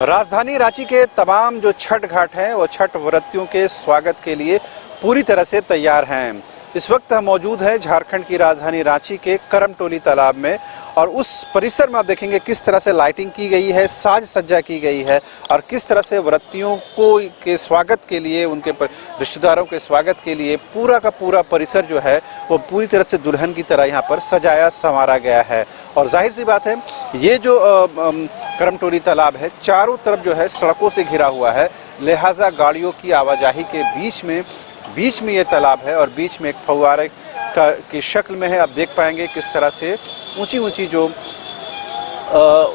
राजधानी रांची के तमाम जो छठ घाट हैं वो छठ व्रतियों के स्वागत के लिए पूरी तरह से तैयार हैं। इस वक्त हम मौजूद हैं झारखंड की राजधानी रांची के करमटोली तालाब में और उस परिसर में आप देखेंगे किस तरह से लाइटिंग की गई है, साज सज्जा की गई है और किस तरह से व्रतियों को के स्वागत के लिए, उनके रिश्तेदारों के स्वागत के लिए पूरा का पूरा परिसर जो है वो पूरी तरह से दुल्हन की तरह यहाँ पर सजाया संवारा गया है। और जाहिर सी बात है, ये जो करमटोली तालाब है चारों तरफ जो है सड़कों से घिरा हुआ है, लिहाजा गाड़ियों की आवाजाही के बीच में ये तालाब है और बीच में एक फव्वारे की शक्ल में है। आप देख पाएंगे किस तरह से ऊंची ऊंची जो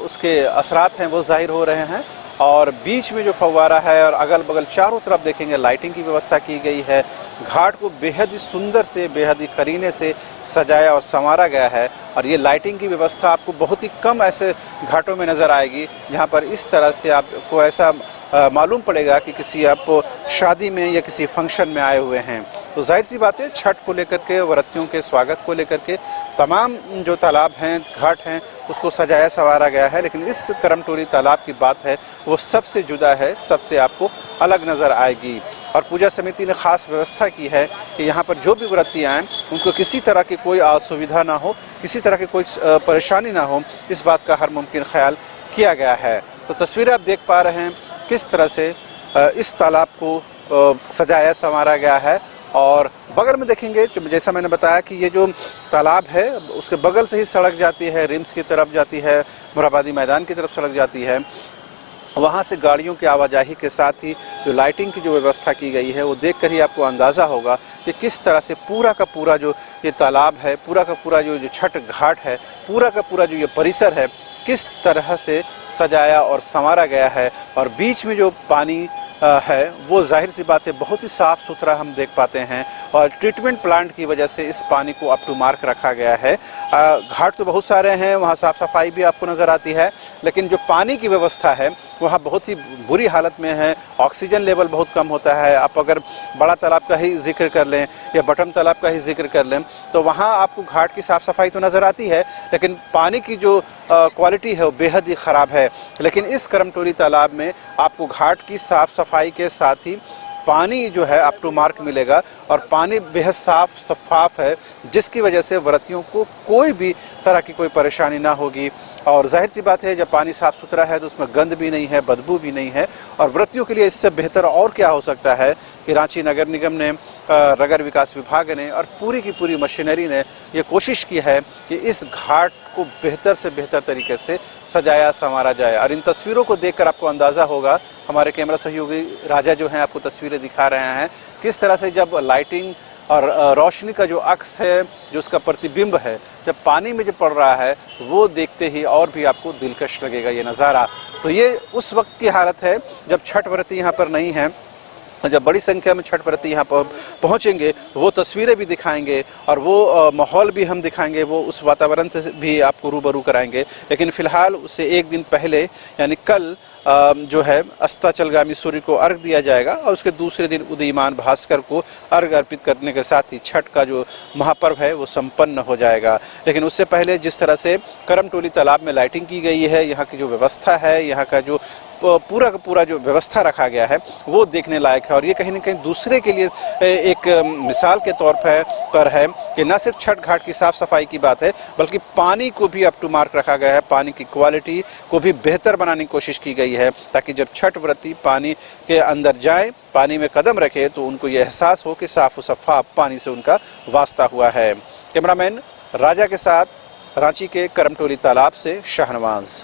उसके असरात हैं वो जाहिर हो रहे हैं और बीच में जो फव्वारा है और अगल बगल चारों तरफ देखेंगे लाइटिंग की व्यवस्था की गई है। घाट को बेहद ही सुंदर से, बेहद ही करीने से सजाया और संवारा गया है और ये लाइटिंग की व्यवस्था आपको बहुत ही कम ऐसे घाटों में नज़र आएगी जहाँ पर इस तरह से आपको ऐसा मालूम पड़ेगा कि किसी आप शादी में या किसी फंक्शन में आए हुए हैं। तो जाहिर सी बात है, छठ को लेकर के, व्रतियों के स्वागत को लेकर के तमाम जो तालाब हैं, घाट हैं, उसको सजाया संवारा गया है। लेकिन इस करमटोली तालाब की बात है वो सबसे जुदा है, सबसे आपको अलग नज़र आएगी। और पूजा समिति ने खास व्यवस्था की है कि यहाँ पर जो भी व्रती आएँ उनको किसी तरह की कोई असुविधा ना हो, किसी तरह की कोई परेशानी ना हो, इस बात का हर मुमकिन ख्याल किया गया है। तो तस्वीरें आप देख पा रहे हैं किस तरह से इस तालाब को सजाया संवारा गया है और बगल में देखेंगे जैसा मैंने बताया कि ये जो तालाब है उसके बगल से ही सड़क जाती है, रिम्स की तरफ जाती है, मोरहाबादी मैदान की तरफ सड़क जाती है। वहाँ से गाड़ियों की आवाजाही के साथ ही जो लाइटिंग की जो व्यवस्था की गई है वो देखकर ही आपको अंदाज़ा होगा कि किस तरह से पूरा का पूरा जो ये तालाब है, पूरा का पूरा जो छठ घाट है, पूरा का पूरा जो ये परिसर है किस तरह से सजाया और संवारा गया है। और बीच में जो पानी है वो जाहिर सी बात है बहुत ही साफ़ सुथरा हम देख पाते हैं और ट्रीटमेंट प्लांट की वजह से इस पानी को अप टू मार्क रखा गया है। घाट तो बहुत सारे हैं, वहाँ साफ़ सफाई भी आपको नज़र आती है, लेकिन जो पानी की व्यवस्था है वहाँ बहुत ही बुरी हालत में है। ऑक्सीजन लेवल बहुत कम होता है। आप अगर बड़ा तालाब का ही जिक्र कर लें या बटम तालाब का ही जिक्र कर लें तो वहाँ आपको घाट की साफ़ सफाई तो नज़र आती है, लेकिन पानी की जो क्वालिटी है वो बेहद ही ख़राब है। लेकिन इस करमटोली तालाब में आपको घाट की साफ़ सफाई के साथ ही पानी जो है अप टू मार्क मिलेगा और पानी बेहद साफ शफाफ है, जिसकी वजह से व्रतियों को कोई भी तरह की कोई परेशानी ना होगी। और जाहिर सी बात है, जब पानी साफ़ सुथरा है तो उसमें गंद भी नहीं है, बदबू भी नहीं है और व्रतियों के लिए इससे बेहतर और क्या हो सकता है कि रांची नगर निगम ने, नगर विकास विभाग ने और पूरी की पूरी मशीनरी ने ये कोशिश की है कि इस घाट को बेहतर से बेहतर तरीके से सजाया संवारा जाए। और इन तस्वीरों को देखकर आपको अंदाज़ा होगा, हमारे कैमरा सहयोगी राजा जो हैं आपको तस्वीरें दिखा रहे हैं, किस तरह से जब लाइटिंग और रोशनी का जो अक्स है, जो उसका प्रतिबिंब है, जब पानी में जो पड़ रहा है वो देखते ही और भी आपको दिलकश लगेगा ये नज़ारा। तो ये उस वक्त की हालत है जब छठ व्रती यहाँ पर नहीं हैं। जब बड़ी संख्या में छठ व्रती यहाँ पर पहुँचेंगे वो तस्वीरें भी दिखाएंगे और वो माहौल भी हम दिखाएंगे, वो उस वातावरण से भी आपको रूबरू कराएंगे। लेकिन फ़िलहाल उससे एक दिन पहले यानी कल जो है अस्ताचलगामी सूर्य को अर्घ दिया जाएगा और उसके दूसरे दिन उदीयमान भास्कर को अर्घ अर्पित करने के साथ ही छठ का जो महापर्व है वो संपन्न हो जाएगा। लेकिन उससे पहले जिस तरह से करमटोली तालाब में लाइटिंग की गई है, यहाँ की जो व्यवस्था है, यहाँ का जो पूरा का पूरा जो व्यवस्था रखा गया है वो देखने लायक है। और ये कहीं ना कहीं दूसरे के लिए एक मिसाल के तौर पर है कि न सिर्फ छठ घाट की साफ़ सफाई की बात है बल्कि पानी को भी अप टू मार्क रखा गया है, पानी की क्वालिटी को भी बेहतर बनाने की कोशिश की गई है ताकि जब छठ व्रती पानी के अंदर जाए, पानी में कदम रखे तो उनको ये एहसास हो कि साफ़ शफाफ पानी से उनका वास्ता हुआ है। कैमरामैन राजा के साथ रांची के करमटोली तालाब से शाहनवाज।